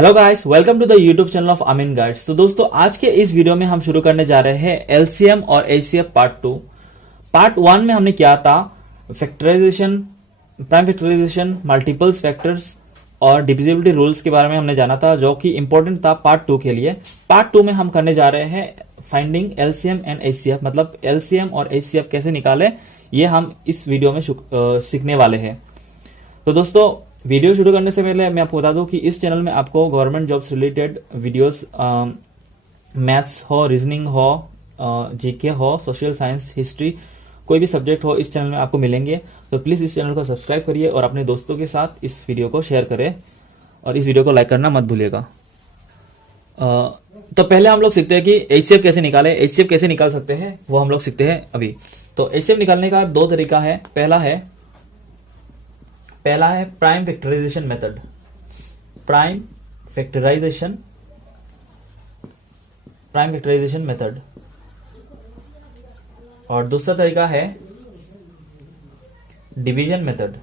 Hello guys, welcome to the YouTube channel of Amin guides. तो दोस्तों, आज के इस वीडियो में हम शुरू करने जा रहे हैं एलसीएम और एचसीएफ पार्ट 2। पार्ट 1 में हमने किया था factorization, prime factorization, multiples factors और डिविजिबिलिटी रूल्स के बारे में हमने जाना था, जो कि इंपॉर्टेंट था पार्ट 2 के लिए। पार्ट 2 में हम करने जा रहे हैं फाइंडिंग एलसीएम एंड एचसीएफ, मतलब एलसीएम और एचसीएफ कैसे निकाले, ये हम इस वीडियो में सीखने वाले हैं। तो दोस्तों, वीडियो शुरू करने से पहले मैं आपको बता दूं कि इस चैनल में आपको government jobs related videos, maths हो, रीजनिंग हो, जीके हो, सोशल साइंस, हिस्ट्री, कोई भी सब्जेक्ट हो, इस चैनल में आपको मिलेंगे। तो प्लीज इस चैनल को सब्सक्राइब करिए और अपने दोस्तों के साथ इस वीडियो को शेयर करें और इस वीडियो को लाइक करना मत भूलिएगा। तो पहले हम लोग सीखते हैं कि एचसीएफ कैसे निकाले। एचसीएफ कैसे निकाल सकते हैं वो हम लोग सीखते हैं अभी। तो एचसीएफ निकालने का दो तरीका है। पहला है prime factorization method, prime factorization method, और दूसरा तरीका है डिवीजन मेथड।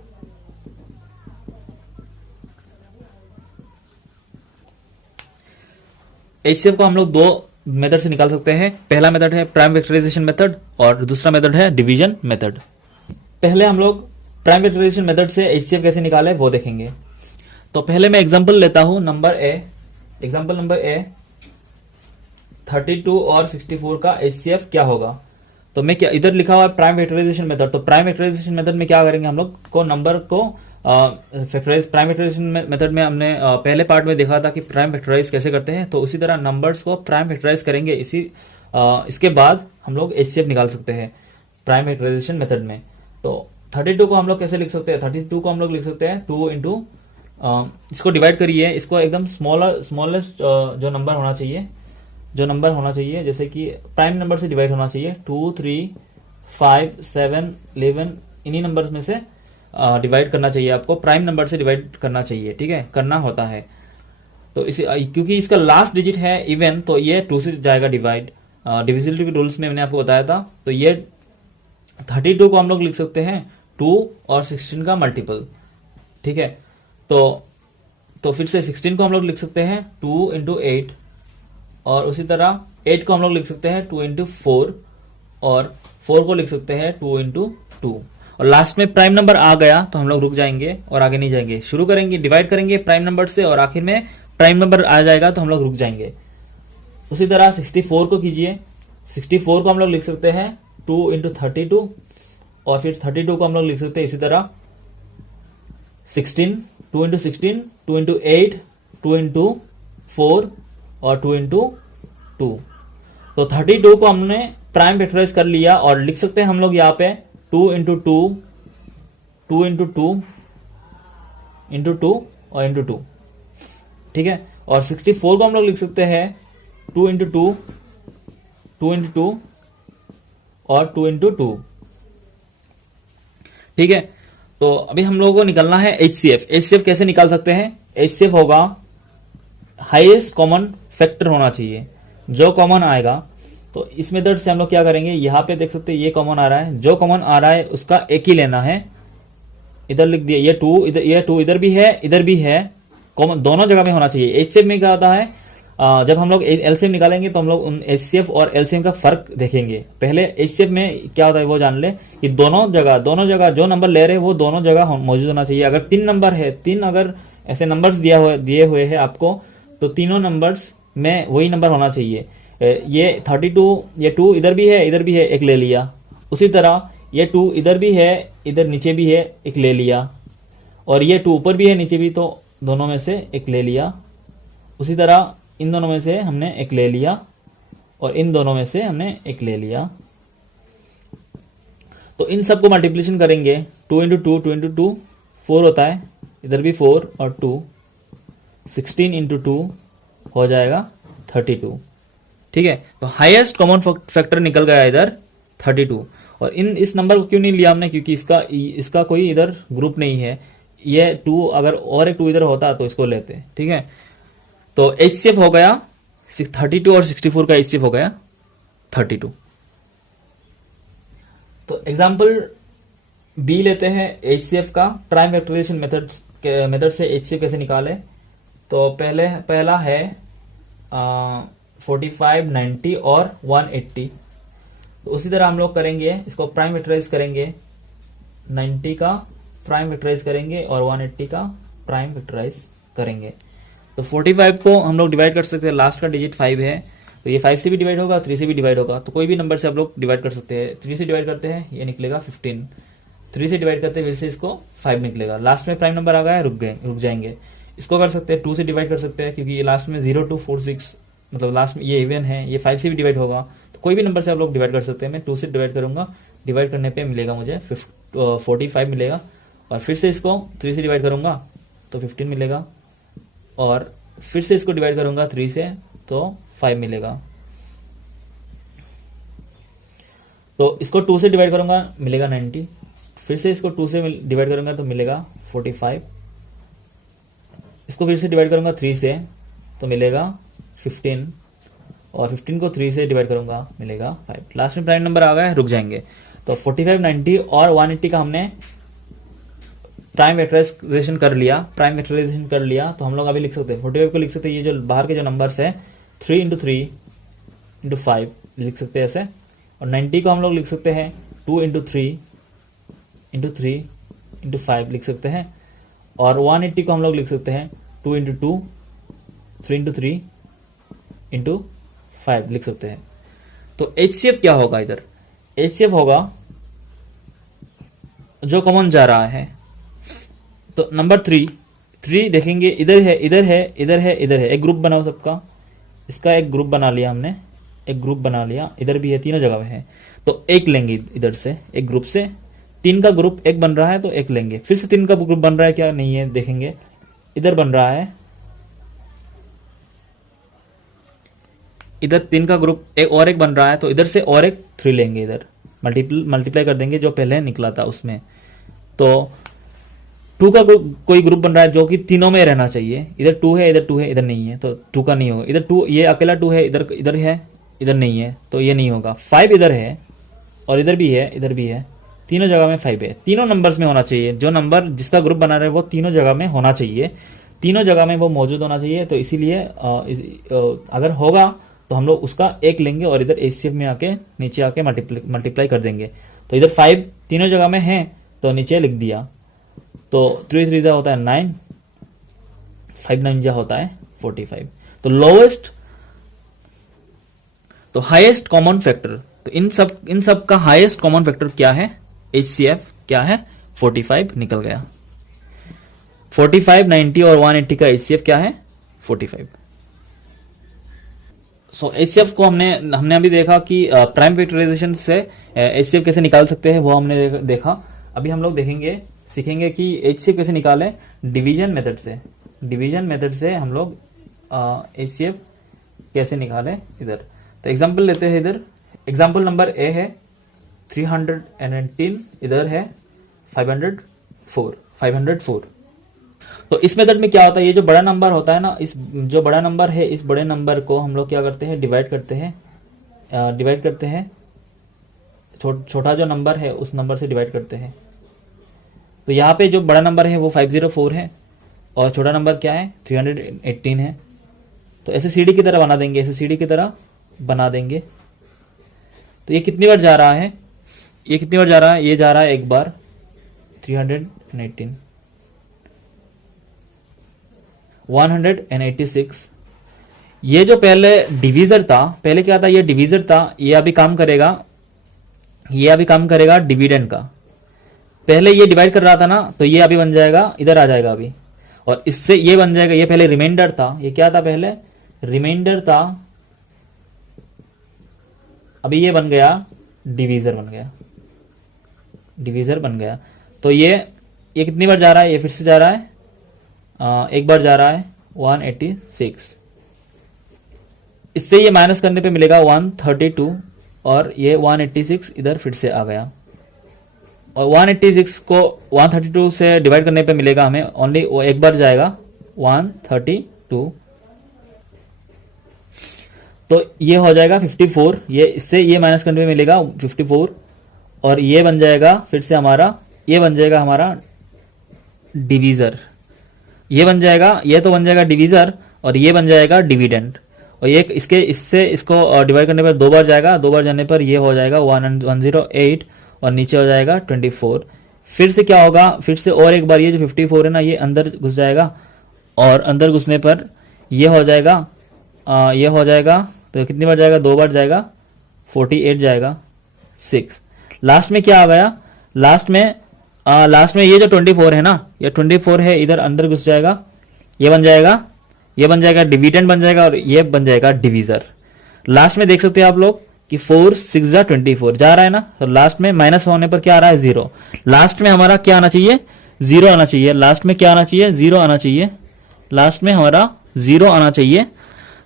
एचसीएफ को हम लोग दो मेथड से निकाल सकते हैं। पहला मेथड है प्राइम फैक्टराइजेशन मेथड और दूसरा मेथड है डिवीजन मेथड। पहले हम लोग प्राइम फैक्टराइजेशन मेथड से एचसीएफ कैसे निकाले वो देखेंगे। तो पहले मैं एग्जांपल लेता हूं, एग्जांपल नंबर ए 32 और 64 का एचसीएफ क्या होगा। तो मैं क्या, इधर लिखा हुआ है प्राइम फैक्टराइजेशन मेथड। तो प्राइम फैक्टराइजेशन मेथड में क्या करेंगे, हम लोग को नंबर को फैक्टराइज, प्राइम फैक्टराइजेशन मेथड में हमने पहले पार्ट में देखा था कि प्राइम फैक्टराइज कैसे करते हैं। तो उसी तरह नंबर्स को प्राइम फैक्टराइज करेंगे। इसके बाद हम लोग एचसीएफ निकाल सकते हैं प्राइम फैक्टराइजेशन मेथड में। तो 32 को हम लोग कैसे लिख सकते हैं, 32 को हम लोग लिख सकते हैं 2 इंटू, इसको डिवाइड करिए, इसको एकदम स्मॉलेस्ट जो नंबर होना चाहिए, जैसे कि प्राइम नंबर से डिवाइड होना चाहिए। 2, 3, 5, 7, 11, इन्हीं नंबर्स में से डिवाइड करना चाहिए आपको, प्राइम नंबर से डिवाइड करना चाहिए, ठीक है, करना होता है। तो क्योंकि इसका लास्ट डिजिट है इवन, तो ये 2 से जाएगा डिवाइड। डिविजिबिलिटी रूल्स में मैंने आपको बताया था। तो ये 32 को हम लोग लिख सकते हैं 2 और 16 का मल्टीपल, ठीक है। तो फिर से 16 को हम लोग लिख सकते हैं 2 इंटू 8, और उसी तरह 8 को हम लोग लिख सकते हैं 2 इंटू 4, और 4 को लिख सकते हैं 2 इंटू 2। और लास्ट में प्राइम नंबर आ गया तो हम लोग रुक जाएंगे और आगे नहीं जाएंगे, शुरू करेंगे, डिवाइड करेंगे प्राइम नंबर से, और आखिर में प्राइम नंबर आ जाएगा तो हम लोग रुक जाएंगे। उसी तरह 64 को कीजिए। 64 को हम लोग लिख सकते हैं 2 इंटू 32, और फिर 32 को हम लोग लिख सकते हैं इसी तरह 16, 2 इंटू 16, 2 इंटू 8, 2 इंटू 4 और 2 इंटू 2। तो 32 को हमने प्राइम फैक्टराइज कर लिया और लिख सकते हैं हम लोग यहाँ पे 2 इंटू 2, 2 इंटू 2 इंटू 2 और इंटू 2, ठीक है। और 64 को हम लोग लिख सकते हैं 2 इंटू 2, 2 इंटू 2 और 2 इंटू 2, ठीक है। तो अभी हम लोगों को निकलना है एचसीएफ। एचसीएफ कैसे निकाल सकते हैं, एचसीएफ होगा हाईएस्ट कॉमन फैक्टर होना चाहिए, जो कॉमन आएगा। तो इस मेथड से हम लोग क्या करेंगे, यहां पे देख सकते हैं ये कॉमन आ रहा है, जो कॉमन आ रहा है उसका एक ही लेना है। इधर लिख दिया, ये 2 इधर, ये 2 इधर भी है, इधर भी है, कॉमन दोनों जगह में होना चाहिए। एचसीएफ में क्या होता है, जब हम लोग एलसीएम निकालेंगे तो हम लोग उन एचसीएफ और एलसीएम का फर्क देखेंगे। पहले एचसीएफ में क्या होता है वो जान ले कि दोनों जगह जो नंबर ले रहे हैं वो दोनों जगह मौजूद होना चाहिए। अगर 3 नंबर है, 3 अगर ऐसे नंबर्स दिए हुए हैं आपको, तो तीनों नंबर्स में वही नंबर होना चाहिए। ये 32, ये 2 इधर भी है, इधर भी है, एक ले लिया। उसी तरह ये 2 इधर भी है, इधर नीचे भी है, एक ले लिया। और ये 2 ऊपर भी है, नीचे भी, तो दोनों में से एक ले लिया। उसी तरह इन दोनों में से हमने एक ले लिया और इन दोनों में से हमने एक ले लिया। तो इन सबको मल्टीप्लिकेशन करेंगे, 2 इंटू 2, 2 इंटू 2 4 होता है, इधर भी 4 और 2, 16 इंटू 2 हो जाएगा 32, ठीक है। तो हाईएस्ट कॉमन फैक्टर निकल गया इधर 32। और इस नंबर को क्यों नहीं लिया हमने, क्योंकि इसका कोई इधर ग्रुप नहीं है। ये 2 अगर और एक 2 इधर होता तो इसको लेते, ठीक है। तो एचसीएफ हो गया 32 और 64 का एचसीएफ हो गया 32। तो एग्जांपल बी लेते हैं एचसीएफ का, प्राइम फैक्टराइजेशन मेथड से एचसीएफ कैसे निकाले। तो पहला है 45, 90 और 180। तो उसी तरह हम लोग करेंगे, इसको प्राइम फैक्टराइज करेंगे, 90 का प्राइम फैक्टराइज करेंगे और 180 का प्राइम फैक्टराइज करेंगे। तो 45 को हम लोग डिवाइड कर सकते हैं, लास्ट का डिजिट 5 है, तो ये 5 से भी डिवाइड होगा, 3 से भी डिवाइड होगा, तो कोई भी नंबर से आप लोग डिवाइड कर सकते हैं। 3 से डिवाइड करते हैं, ये निकलेगा 15। 3 से डिवाइड करते हैं, फिर से इसको 5 निकलेगा। लास्ट में प्राइम नंबर आ गया, रुक जाएंगे। इसको कर सकते हैं, 2 से डिवाइड कर सकते हैं, क्योंकि ये लास्ट में 0 2 4 6, मतलब लास्ट में ये इवन है, ये 5 से भी डिवाइड होगा, तो कोई भी नंबर से आप लोग डिवाइड कर सकते हैं। मैं 2 से डिवाइड करूंगा, डिवाइड करने पे मिलेगा मुझे 45 मिलेगा, और फिर से इसको 3 से डिवाइड करूंगा तो 15 मिलेगा, और फिर से इसको डिवाइड करूंगा 3 से तो 5 मिलेगा। तो इसको 2 से डिवाइड करूंगा मिलेगा 90, फिर से इसको 2 से डिवाइड करूंगा तो मिलेगा 45, इसको फिर से डिवाइड करूंगा 3 से तो मिलेगा 15, और 15 को 3 से डिवाइड करूंगा मिलेगा 5। लास्ट में प्राइम नंबर आ गया, रुक जाएंगे। तो 45, 90 और 180 का हमने प्राइम फैक्टराइजेशन कर लिया, तो हम लोग अभी लिख सकते हैं 45 को लिख सकते हैं, ये जो बाहर के जो नंबर्स है 3 इंटू 3 इंटू 5 लिख सकते हैं ऐसे, और 90 को हम लोग लिख सकते हैं 2 इंटू 3 इंटू 3 इंटू 5 लिख सकते हैं, और 180 को हम लोग लिख सकते हैं 2 इंटू 2 3 इंटू 3 इंटू 5 लिख सकते हैं। तो HCF क्या होगा? इधर HCF होगा जो कॉमन जा रहा है, तो नंबर 3 देखेंगे, इधर है, इधर है, इधर है, इधर है, एक ग्रुप बनाओ सबका, इसका एक ग्रुप बना लिया हमने, एक ग्रुप बना लिया, इधर भी है, तीनों जगह में है, तो एक लेंगे इधर से, एक ग्रुप से 3 का ग्रुप एक बन रहा है तो एक लेंगे, फिर से 3 का ग्रुप बन रहा है क्या, नहीं है, देखेंगे इधर बन रहा है, इधर 3 का ग्रुप एक बन रहा है, तो इधर से और एक 3 लेंगे, इधर मल्टीप्लाई कर देंगे जो पहले निकला था उसमें। तो 2 का कोई ग्रुप बन रहा है जो कि तीनों में रहना चाहिए, इधर 2 है, इधर 2 है, इधर नहीं है, तो 2 का नहीं होगा, इधर 2, ये अकेला 2 है, इधर है, इधर नहीं है, तो ये नहीं होगा। 5 इधर है और इधर भी है, इधर भी है, तीनों जगह में 5 है, तीनों नंबर्स में होना चाहिए, जो नंबर जिसका ग्रुप बना रहे वो तीनों जगह में होना चाहिए, तीनों जगह में वो मौजूद होना चाहिए। तो इसीलिए अगर होगा तो हम लोग उसका एक लेंगे और इधर HCF में आके नीचे आके मल्टीप्लाई कर देंगे। तो इधर 5 तीनों जगह में है तो नीचे लिख दिया, तो 3 3 जा होता है 9, 5 9 जा होता है 45। तो लोएस्ट, तो हाईएस्ट कॉमन फैक्टर, तो इन सब का हाईएस्ट कॉमन फैक्टर क्या है? HCF क्या है? 45 निकल गया। 45, 90 और 180 का HCF क्या है? 45। सो HCF को हमने अभी देखा कि प्राइम फैक्टराइजेशन से HCF कैसे निकाल सकते हैं, वो हमने देखा। अभी हम लोग सीखेंगे कि HCF कैसे निकालें डिवीजन मेथड से हम लोग HCF कैसे निकालें। इधर तो एग्जांपल लेते हैं, इधर एग्जांपल नंबर A है 318, इधर है 504। तो इस मेथड में क्या होता है, ये जो बड़ा नंबर होता है ना, इस जो बड़ा नंबर है, इस बड़े नंबर को हम लोग क्या करते हैं, डिवाइड करते हैं, छोटा जो नंबर है उस नंबर से डिवाइड करते हैं। तो यहाँ पे जो बड़ा नंबर है वो 504 है और छोटा नंबर क्या है 318 है। तो ऐसे सीढ़ी की तरह बना देंगे, तो ये कितनी बार जा रहा है, ये जा रहा है एक बार 318, 186। ये जो पहले डिवीजर था, पहले क्या था, ये डिवीजर था, ये अभी काम करेगा डिविडेंड का। पहले ये डिवाइड कर रहा था ना, तो ये अभी बन जाएगा, इधर आ जाएगा अभी, और इससे ये बन जाएगा, ये पहले रिमाइंडर था, ये क्या था पहले रिमाइंडर था, अभी ये बन गया डिवीजर बन गया। तो ये कितनी बार जा रहा है, ये फिर से जा रहा है, एक बार जा रहा है 186, इससे ये माइनस करने पे मिलेगा 132, और ये 186 इधर फिर से आ गया, और 186 को 132 से डिवाइड करने पे मिलेगा हमें ओनली, एक बार जाएगा 132, तो ये हो जाएगा 54, ये माइनस करने पे मिलेगा 54, और ये बन जाएगा फिर से हमारा, ये बन जाएगा हमारा डिवीजर। ये बन जाएगा, ये तो बन जाएगा डिवीजर और ये बन जाएगा डिविडेंड। और ये इससे इसको डिवाइड करने पर 2 बार जाएगा, 2 बार जाने पर ये हो जाएगा 108 और नीचे हो जाएगा 24। फिर से क्या होगा, फिर से और एक बार ये जो 54 है ना ये अंदर घुस जाएगा और अंदर घुसने पर ये हो जाएगा ये हो जाएगा, तो कितनी बार जाएगा, 2 बार जाएगा, 48 जाएगा 6। लास्ट में क्या आ गया, लास्ट में ये जो 24 है ना, ये 24 है इधर अंदर घुस जाएगा, ये बन जाएगा, ये बन जाएगा डिविडेंड बन जाएगा और ये बन जाएगा डिवीजर। लास्ट में देख सकते हैं आप लोग कि 4 6 जा 24 जा रहा है ना, तो लास्ट में माइनस होने पर क्या आ रहा है, 0। लास्ट में हमारा क्या आना चाहिए, 0 आना चाहिए। लास्ट में क्या आना चाहिए, 0 आना चाहिए। लास्ट में हमारा 0 आना चाहिए,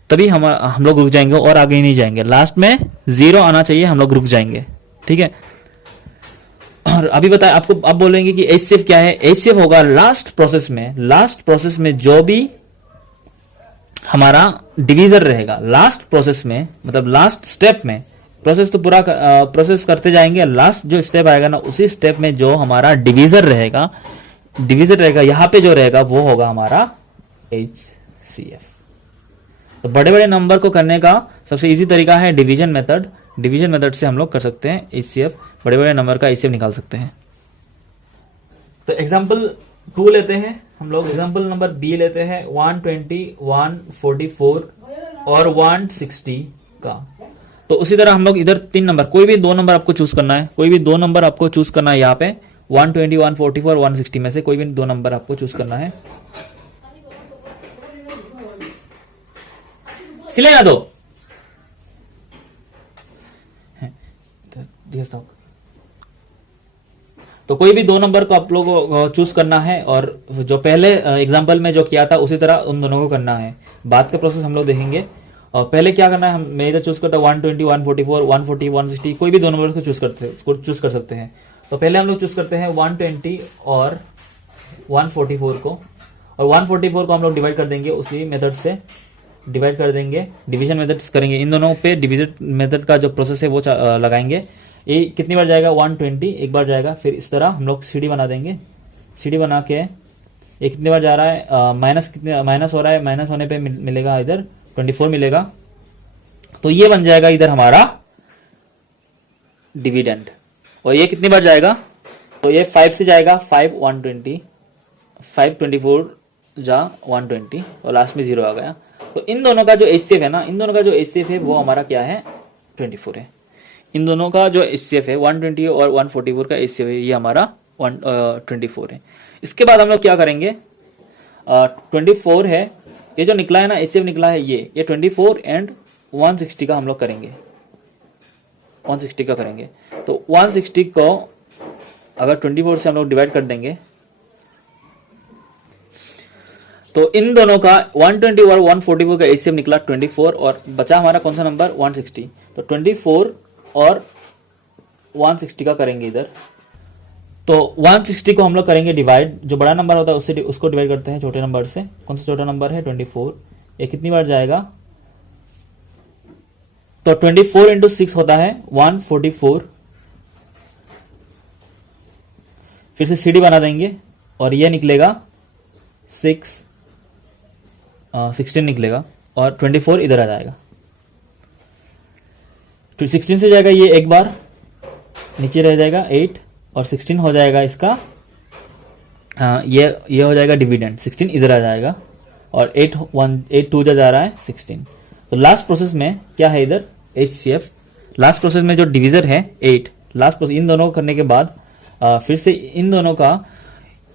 तभी हम लोग रुक जाएंगे और आगे नहीं जाएंगे। लास्ट में 0 आना चाहिए, हम लोग रुक जाएंगे, ठीक है। और अभी बताए आपको, अब बोलेंगे कि एचसीएफ क्या है। एचसीएफ होगा लास्ट प्रोसेस में जो भी हमारा डिवीजर रहेगा, लास्ट प्रोसेस में मतलब लास्ट स्टेप में, प्रोसेस तो पूरा प्रोसेस करते जाएंगे, लास्ट जो स्टेप आएगा ना उसी स्टेप में जो हमारा डिवीजर रहेगा यहां पे जो रहेगा वो होगा हमारा एचसीएफ। तो बड़े बड़े नंबर को करने का सबसे इजी तरीका है डिवीजन मेथड से हम लोग कर सकते हैं एचसीएफ, बड़े बड़े नंबर का एचसीएफ निकाल सकते हैं। तो एग्जांपल 2 लेते हैं हम लोग, एग्जांपल नंबर बी लेते हैं 120, 144 और 160 का। तो उसी तरह हम लोग इधर 3 नंबर, कोई भी 2 नंबर आपको चूज करना है, कोई भी 2 नंबर आपको चूज करना है यहाँ पे 120, 144, 160 में से कोई भी 2 नंबर आपको चूज करना है। सिले ना दो तो कोई भी 2 नंबर को आप लोग को चूज करना है और जो पहले एग्जांपल में जो किया था उसी तरह उन दोनों को करना है। बाद का प्रोसेस हम लोग देखेंगे। और पहले क्या करना है, मैं इधर चूज करता हूं 120, 144, 140, 160, कोई भी 2 नंबर को चूज कर सकते हैं। तो पहले हम लोग चूज करते हैं 120 और 144 को, और 144 को हम लोग डिवाइड कर देंगे उसी मेथड से, डिवाइड कर देंगे, डिवीजन मेथड करेंगे। इन दोनों पे डिवीजन मेथड का जो प्रोसेस है वो लगाएंगे। ये कितनी बार जाएगा, 120 एक बार जाएगा। फिर इस तरह हम लोग सीढ़ी बना देंगे, सीढ़ी बना के ये कितनी बार जा रहा है, माइनस हो रहा है, माइनस होने पे मिलेगा इधर 24 मिलेगा। तो ये बन जाएगा इधर हमारा डिविडेंड। और ये कितनी बार जाएगा, तो ये 5 से जाएगा, 5 120, 5 24 जा 120 और लास्ट में 0 आ गया। तो इन दोनों का जो एचसीएफ है ना, इन दोनों का जो एचसीएफ है वो हमारा क्या है, 24 है। इन दोनों का जो एचसीएफ है 120 और 144 का एचसीएफ है, ये हमारा 24 है। इसके बाद हम लोग क्या करेंगे, 24 है, ये जो निकला है ना एचसीएफ निकला है, ये 24 एंड 160 का हम लोग करेंगे, 160 का करेंगे। तो 160 को अगर 24 से हम लोग डिवाइड कर देंगे तो इन दोनों का 120 और 144 का एचसीएफ निकला 24 और बचा हमारा कौन सा नंबर, 160। तो 24 और 160 का करेंगे इधर। तो 160 को हम लोग करेंगे डिवाइड, जो बड़ा नंबर होता है उससे उसको डिवाइड करते हैं छोटे नंबर से। कौन सा छोटा नंबर है, 24। ये कितनी बार जाएगा, तो 24 इंटू 6 होता है 144। फिर से सीढ़ी बना देंगे और ये निकलेगा 16 निकलेगा और 24 इधर आ जाएगा। 16 से जाएगा ये एक बार, नीचे रह जाएगा 8 और 16 हो जाएगा इसका, ये हो जाएगा डिविडेंड, 16 इधर आ जाएगा और 8 2 जा रहा है 16। तो लास्ट प्रोसेस में क्या है इधर, एचसीएफ। लास्ट प्रोसेस में जो डिवीजर है 8, लास्ट प्रोसेस इन दोनों को करने के बाद फिर से इन दोनों का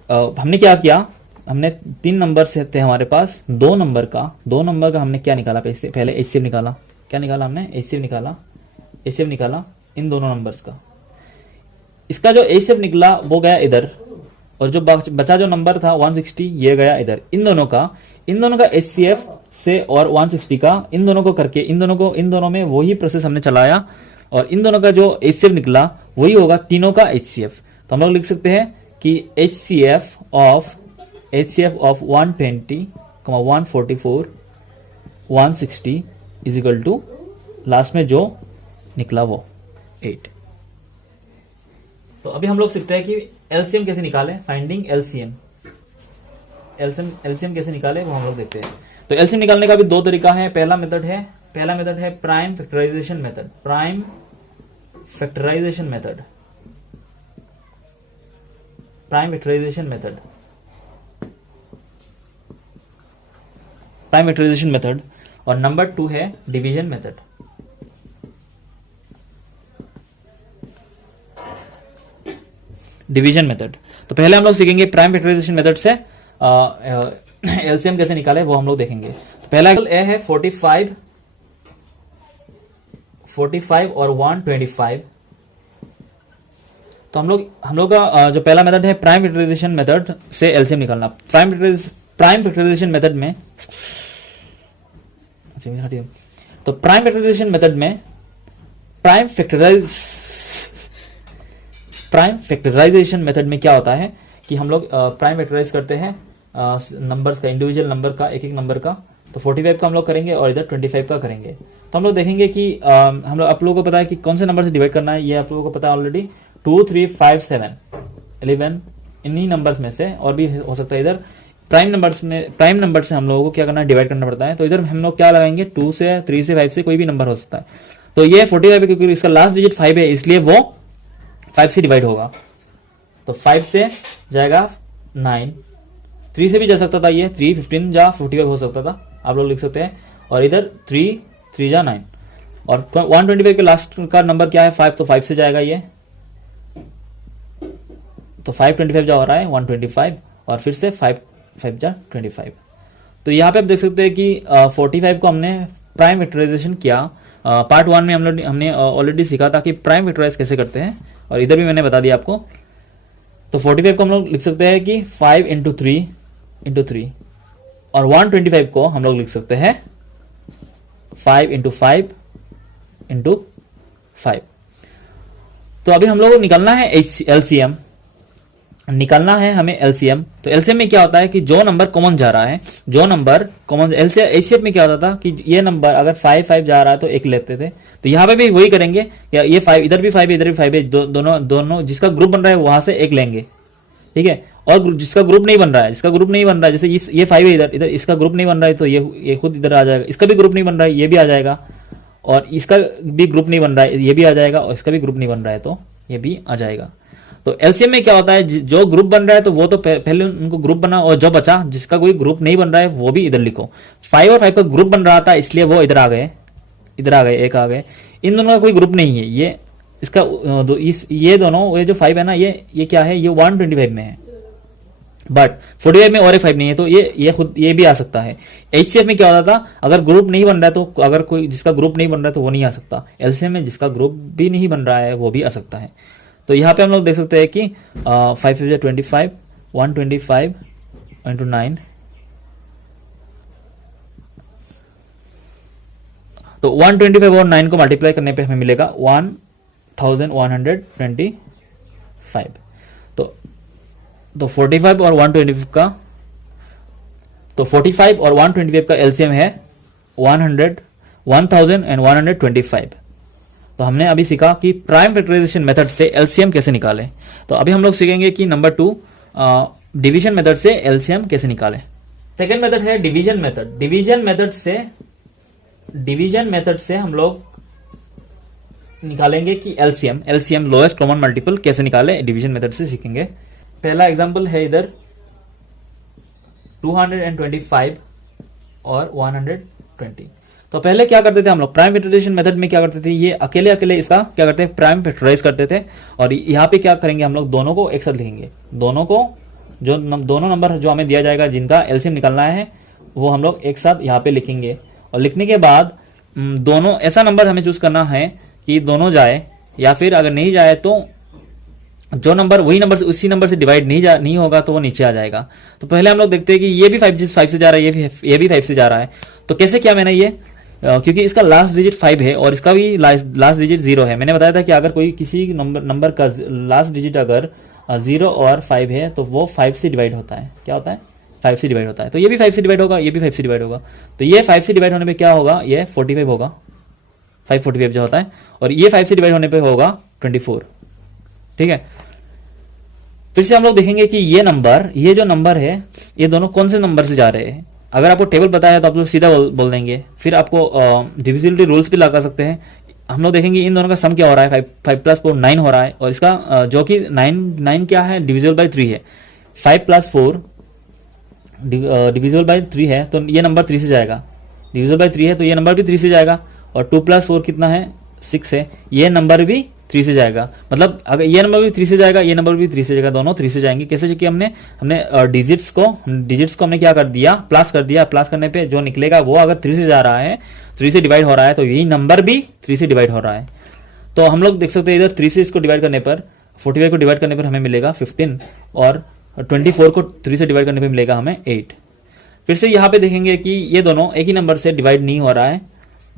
हमने क्या किया, हमने 3 नंबर से थे हमारे पास, 2 नंबर का हमने क्या निकाला, पहले एचसीएफ निकाला। क्या निकाला हमने, एचसीएफ निकाला इन दोनों नंबर्स का। इसका जो एचसीएफ निकला वो गया इधर और जो बचा जो नंबर था 160 ये गया इधर। इन दोनों का एचसीएफ से और 160 का इन दोनों को करके इन दोनों में वही प्रोसेस हमने चलाया और इन दोनों का जो एचसीएफ निकला वही होगा तीनों का एचसीएफ। तो हम लोग लिख सकते हैं कि HCF of 120, 144, 160 is equal to last में जो निकला वो 8। तो अभी हम लोग सीखते हैं कि एलसीएम कैसे निकालें, फाइंडिंग एलसीएम। एलसीएम कैसे निकाले वो हम लोग देखते हैं। तो एलसीएम निकालने का भी दो तरीका है। पहला मेथड है prime factorization method. Prime factorization method, prime factorization method, prime factorization method. और नंबर 2 है डिवीजन मेथड। Division method. तो पहले हम लोग सीखेंगे प्राइम फैक्टराइजेशन मेथड से एलसीएम कैसे निकाले वो हम लोग देखेंगे। तो पहला ए है 45 और 125। तो हम लोग का जो पहला मेथड है प्राइम फैक्टराइजेशन मेथड से एलसीएम निकालना। प्राइम फैक्टराइजेशन मेथड में, तो प्राइम फैक्टराइजेशन मेथड में प्राइम फैक्टराइजेशन मेथड में क्या होता है कि हम लोग प्राइम फैक्टराइज करते हैं नंबर्स का, इंडिविजुअल नंबर का, एक एक नंबर का। तो 45 का हम लोग करेंगे और इधर 25 का करेंगे। तो हम लोग देखेंगे कि हम लोग, आप लोगों को पता है कि कौन से नंबर से डिवाइड करना है, ये आप लोगों को पता है ऑलरेडी। 2, 3, 5, 7, 11 इन्हीं नंबर्स में से, और भी हो सकता है इधर प्राइम नंबर से हम लोगों को क्या करना है, डिवाइड करना पड़ता है। तो इधर हम लोग क्या लगाएंगे, 2 से, 3 से, 5 से, कोई भी नंबर हो सकता है। तो ये 45 है क्योंकि इसका लास्ट डिजिट 5 है, इसलिए वो 5 से डिवाइड होगा। तो 5 से जाएगा 9, 3 से भी जा सकता था, ये 3, 15 जा 45 हो सकता था, आप लोग लिख सकते हैं। और इधर 3 जा 9, और 125 के लास्ट का नंबर क्या है, 5, तो 5 से जाएगा ये। तो 525 जा हो रहा है 125, और फिर से 5 जा 25। तो यहाँ पे आप देख सकते हैं कि 45 को हमने प्राइम फैक्टराइजेशन किया। पार्ट 1 में हमने ऑलरेडी सीखा था कि प्राइम फैक्टराइज कैसे करते हैं, और इधर भी मैंने बता दिया आपको। तो 45 को हम लोग लिख सकते हैं कि 5 इंटू 3, और 125 को हम लोग लिख सकते हैं 5 इंटू 5 इंटू 5। तो अभी हम लोग को निकालना है एलसीएम, निकालना है हमें एलसीएम। तो एलसीएम में क्या होता है कि जो नंबर कॉमन जा रहा है, जो नंबर कॉमन, एलसीएम में क्या होता था कि ये नंबर अगर 5 जा रहा है तो 1 लेते थे। तो यहाँ पे भी वही करेंगे, ये 5, इधर भी 5 है, इधर भी 5 है, दोनों जिसका ग्रुप बन रहा है वहां से 1 लेंगे, ठीक है। और जिसका ग्रुप नहीं बन रहा है, जैसे ये 5 है, इधर इसका ग्रुप नहीं बन रहा है, तो ये खुद इधर आ जाएगा। इसका भी ग्रुप नहीं बन रहा है, ये भी आ जाएगा। और इसका भी ग्रुप नहीं बन रहा है, ये भी आ जाएगा। और इसका भी ग्रुप नहीं बन रहा है, तो ये भी आ जाएगा। तो एलसीएम में क्या होता है, जो ग्रुप बन रहा है तो वो तो पहले उनको ग्रुप बना, और जो बचा जिसका कोई ग्रुप नहीं बन रहा है वो भी इधर लिखो। 5 और 5 का ग्रुप बन रहा था, इसलिए वो इधर आ गए, 1 आ गए। इन दोनों का कोई ग्रुप नहीं है, ये इसका ये दोनों, ये जो 5 है ना, ये क्या है, ये 125 में है, बट 45 में और एक 5 नहीं है, तो ये खुद ये भी आ सकता है। एचसीएफ में क्या होता था, अगर ग्रुप नहीं बन रहा है तो, अगर कोई जिसका ग्रुप नहीं बन रहा है तो वो नहीं आ सकता। एलसीएम में जिसका ग्रुप भी नहीं बन रहा है वो भी आ सकता है। तो यहाँ पे हम लोग देख सकते हैं कि 5 से 25, 125 इंटू 9, तो 125 और 9 को मल्टीप्लाई करने पे हमें मिलेगा 1125। तो 45 और 125 का, तो 45 और 125 का एलसीएम है 1125। तो हमने अभी सीखा कि प्राइम फैक्टराइजेशन मेथड से एलसीएम कैसे निकालें। तो अभी हम लोग सीखेंगे कि नंबर 2 डिवीजन मेथड से एलसीएम कैसे निकालें। सेकेंड मेथड है डिवीजन मेथड। डिवीजन मेथड से हम लोग निकालेंगे कि एलसीएम लोएस्ट कॉमन मल्टीपल कैसे निकाले, डिवीजन मेथड से सीखेंगे। पहला एग्जांपल है इधर 225 और 120। तो पहले क्या करते थे हम लोग, प्राइम फैक्टराइजेशन मेथड में क्या करते थे, ये अकेले इसका क्या करते हैं, प्राइम फैक्टराइज करते थे। और यहाँ पे क्या करेंगे, हम लोग दोनों को एक साथ लिखेंगे। दोनों नंबर जो हमें दिया जाएगा जिनका एलसीएम निकालना है वो हम लोग एक साथ यहाँ पे लिखेंगे। और लिखने के बाद दोनों, ऐसा नंबर हमें चूज करना है कि दोनों जाए, या फिर अगर नहीं जाए तो जो नंबर वही नंबर से उसी नंबर से डिवाइड नहीं होगा तो वो नीचे आ जाएगा। तो पहले हम लोग देखते हैं कि ये भी 5 से जा रहा है, ये भी 5 से जा रहा है। तो कैसे किया मैंने ये, क्योंकि इसका लास्ट डिजिट 5 है और इसका भी लास्ट डिजिट 0 है। मैंने बताया था कि अगर कोई किसी नंबर का लास्ट डिजिट अगर 0 और 5 है तो वो 5 से डिवाइड होता है। क्या होता है, 5 से डिवाइड होता है। तो ये भी 5 से डिवाइड होगा, ये भी 5 से डिवाइड होगा। तो ये 5 से डिवाइड होने पे क्या होगा, ये 45 होगा, 545 जो होता है। और ये 5 से डिवाइड होने पे होगा 24, ठीक है। फिर से हम लोग देखेंगे कि ये जो नंबर है ये दोनों कौन से नंबर से जा रहे हैं। अगर आपको टेबल पता है तो आप लोग सीधा बोल देंगे। फिर आपको डिविजिबिलिटी रूल्स भी लगा सकते हैं। हम लोग देखेंगे इन दोनों का सम क्या हो रहा है, 5 प्लस 4 9 हो रहा है, और इसका जो कि 9 क्या है, डिविजिबल बाई 3 है। 5 प्लस 4 डिविजिबल बाई 3 है तो ये नंबर 3 से जाएगा। डिविजिबल बाई 3 है तो ये नंबर भी 3 से जाएगा। और 2 प्लस 4 कितना है, 6 है, ये नंबर भी 3 से जाएगा। मतलब अगर ये नंबर भी 3 से जाएगा, ये नंबर भी 3 से जाएगा, दोनों 3 से जाएंगे। कैसे कि हमने डिजिट्स को हमने क्या कर दिया, प्लस कर दिया। प्लस करने पे जो निकलेगा वो अगर 3 से जा रहा है, 3 से डिवाइड हो रहा है, तो यही नंबर भी 3 से डिवाइड हो रहा है। तो हम लोग देख सकते हैं इधर 3 से इसको डिवाइड करने पर, 45 को डिवाइड करने पर हमें मिलेगा 15, और 24 को 3 से डिवाइड करने पर मिलेगा हमें 8। फिर से यहाँ पे देखेंगे कि ये दोनों एक ही नंबर से डिवाइड नहीं हो रहा है,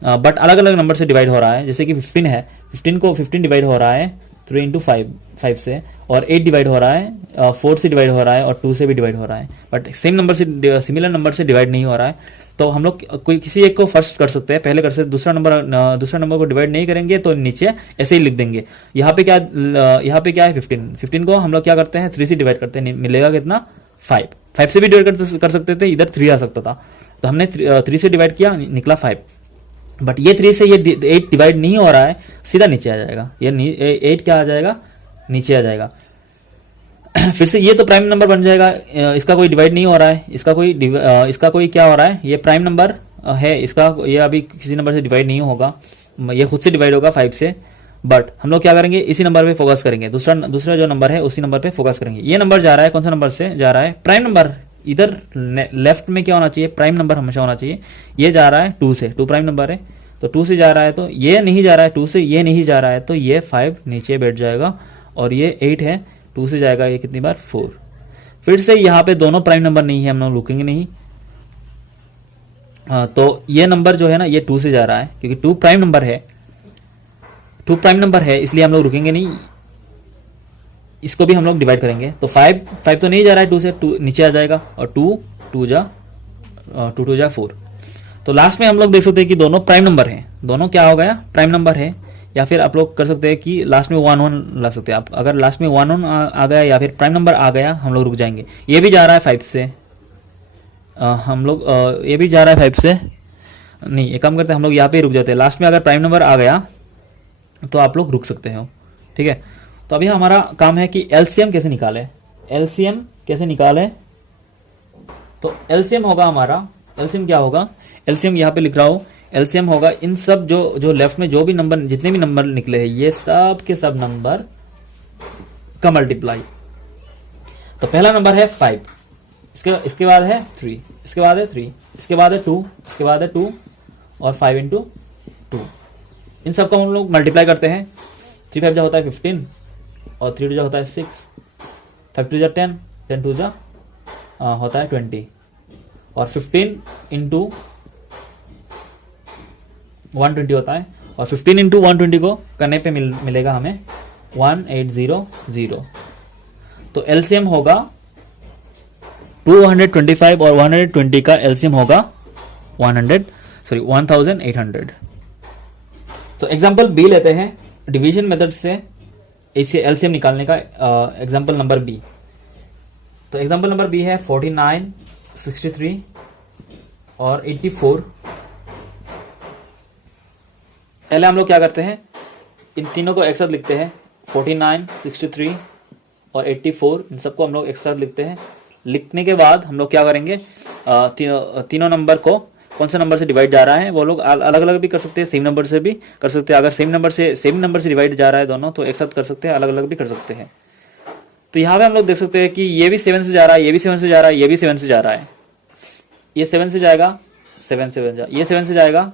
बट अलग अलग नंबर से डिवाइड हो रहा है। जैसे कि 15 है, 15 को 15 डिवाइड हो रहा है 3 इंटू 5 से, और 8 डिवाइड हो रहा है 4 से डिवाइड हो रहा है, और 2 से भी डिवाइड हो रहा है, बट सेम नंबर से, सिमिलर नंबर से डिवाइड नहीं हो रहा है। तो हम लोग कोई किसी एक को फर्स्ट कर सकते हैं, पहले कर सकते हैं। दूसरा नंबर को डिवाइड नहीं करेंगे तो नीचे ऐसे ही लिख देंगे। यहाँ पे क्या है 15 को हम लोग क्या करते हैं 3 से डिवाइड करते हैं, मिलेगा कितना 5 से भी डिवाइड कर सकते थे, इधर 3 आ सकता था, तो हमने 3 से डिवाइड किया, निकला 5। बट ये 3 से ये 8 डिवाइड नहीं हो रहा है, सीधा नीचे आ जाएगा। ये 8 क्या आ जाएगा, नीचे आ जाएगा। फिर से ये तो प्राइम नंबर बन जाएगा, इसका कोई डिवाइड नहीं हो रहा है, इसका कोई क्या हो रहा है, ये प्राइम नंबर है, इसका ये अभी किसी नंबर से डिवाइड नहीं होगा, ये खुद से डिवाइड होगा 5 से। बट हम लोग क्या करेंगे, इसी नंबर पे फोकस करेंगे, दूसरा जो नंबर है उसी नंबर पे फोकस करेंगे। ये नंबर जा रहा है, कौन सा नंबर से जा रहा है, प्राइम नंबर। इधर लेफ्ट में क्या होना चाहिए, प्राइम नंबर हमेशा होना चाहिए। ये जा रहा है 2 से, 2 प्राइम नंबर है, तो 2 से जा रहा है, तो ये नहीं जा रहा है 2 से, ये नहीं जा रहा है, तो ये 5 नीचे बैठ जाएगा, और ये 8 है, 2 से जाएगा ये कितनी बार 4। फिर से यहाँ पे दोनों प्राइम नंबर नहीं है, हम लोग रुकेंगे नहीं। तो ये नंबर जो है ना, ये 2 से जा रहा है, क्योंकि 2 प्राइम नंबर है, इसलिए हम लोग रुकेंगे नहीं, इसको भी हम लोग डिवाइड करेंगे। तो 5 तो नहीं जा रहा है 2 से, 2 नीचे आ जाएगा, और 2 जा 4। तो लास्ट में हम लोग देख सकते हैं कि दोनों प्राइम नंबर हैं, दोनों क्या हो गया, प्राइम नंबर है। या फिर आप लोग कर सकते हैं कि लास्ट में 1 ला सकते हैं आप। अगर लास्ट में 1 आ गया या फिर प्राइम नंबर आ गया, हम लोग रुक जाएंगे। ये भी जा रहा है 5 से, हम लोग ये भी जा रहा है 5 से, नहीं, एक काम करते हैं, हम लोग यहाँ पे रुक जाते हैं। लास्ट में अगर प्राइम नंबर आ गया तो आप लोग रुक सकते हो, ठीक है। तो अभी हमारा काम है कि एलसीएम कैसे निकाले। तो एलसीएम होगा हमारा, एलसीएम क्या होगा, एलसीएम यहाँ पे लिख रहा हूं, एलसीएम होगा इन सब जो लेफ्ट में जो भी नंबर, जितने भी नंबर निकले हैं, ये सब के सब नंबर का मल्टीप्लाई। तो पहला नंबर है 5, इसके बाद है 3, इसके बाद है 3, इसके बाद है 2, इसके बाद है 2, और 5 इंटू 2। इन सब का हम लोग मल्टीप्लाई करते हैं। 3 5 जो होता है 15, और 3 2 जो होता है 6, 5 2 जा 10, 10 2 जा होता है 20, और 15 इंटू 120 होता है, और 15 इंटू 120 को करने पे मिलेगा हमें 1800। तो एलसीएम होगा 225, और 120 का एलसीएम होगा 1800। तो एग्जांपल बी लेते हैं, डिवीजन मेथड से इसे एलसीएम निकालने का एग्जांपल नंबर बी। तो एग्जांपल नंबर बी है 49, 63 और 84। पहले हम लोग क्या करते हैं, इन तीनों को एक साथ लिखते हैं, 49, 63 और 84, इन सबको हम लोग एक साथ लिखते हैं। लिखने के बाद हम लोग क्या करेंगे, तीनों नंबर को कौन सा नंबर से डिवाइड जा रहा है वो लोग अलग अलग भी कर सकते हैं, सेम नंबर से भी कर सकते हैं। अगर सेम नंबर से डिवाइड जा रहा है दोनों, तो एक साथ कर सकते हैं, अलग अलग भी कर सकते हैं। तो यहाँ पे हम लोग देख सकते हैं कि ये भी 7 से जा रहा है, ये भी 7 से जा रहा है, ये भी 7 से जा रहा है, ये 7 से जाएगा, 7 ये 7 से जाएगा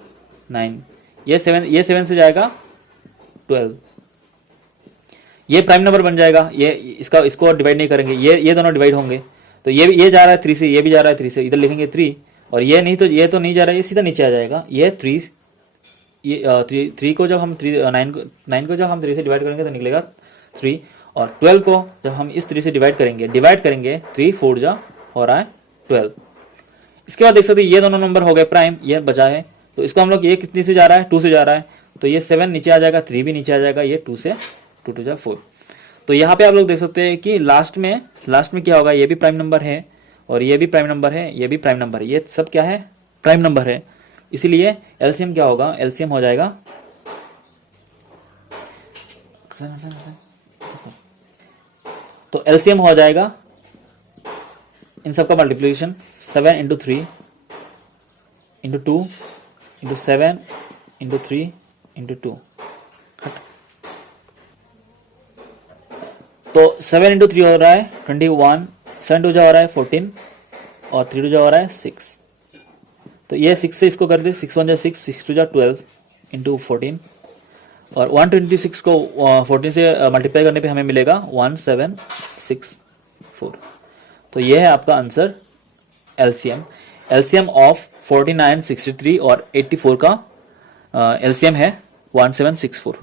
9, ये 7 से जाएगा 12। ये प्राइम नंबर बन जाएगा, ये इसको डिवाइड नहीं करेंगे, ये दोनों डिवाइड होंगे। तो ये जा रहा है 3 से, ये भी जा रहा है 3 से, इधर लिखेंगे 3, और ये नहीं, तो ये तो नहीं जा रहा है, ये सीधा नीचे आ जाएगा। ये 3, ये 3 को जब हम 9 को जब हम 3 से डिवाइड करेंगे तो निकलेगा 3, और 12 को जब हम इस 3 से डिवाइड करेंगे 3 4 जा हो रहा है 12। इसके बाद देख सकते हैं ये दोनों नंबर हो गए प्राइम, ये बचा है। तो इसको हम लोग, ये कितनी से जा रहा है, 2 से जा रहा है, तो ये 7 नीचे आ जाएगा, 3 भी नीचे आ जाएगा, ये 2 से 2 2 जा 4। तो यहाँ पे आप लोग देख सकते हैं कि लास्ट में क्या होगा, ये भी प्राइम नंबर है और ये भी प्राइम नंबर है, ये भी प्राइम नंबर है, ये सब क्या है, प्राइम नंबर है। इसीलिए एलसीएम क्या होगा, एलसीएम हो जाएगा, तो एलसीएम हो जाएगा इन सबका multiplication 7 into 3 into 2 into 7 into 3 into 2। तो 7 इंटू 3 हो रहा है 21, 7 टू जा हो रहा है 14 और 3 टू जा हो रहा है 6। तो ये 6 से इसको कर दे, 6 1 जा 6, 6 टू जा 12 इंटू 14 और 126 को 14 से मल्टीप्लाई करने पे हमें मिलेगा 1764। तो ये है आपका आंसर एलसीएम। एलसीएम ऑफ 49, 63 और 84 का एलसीएम है 1764।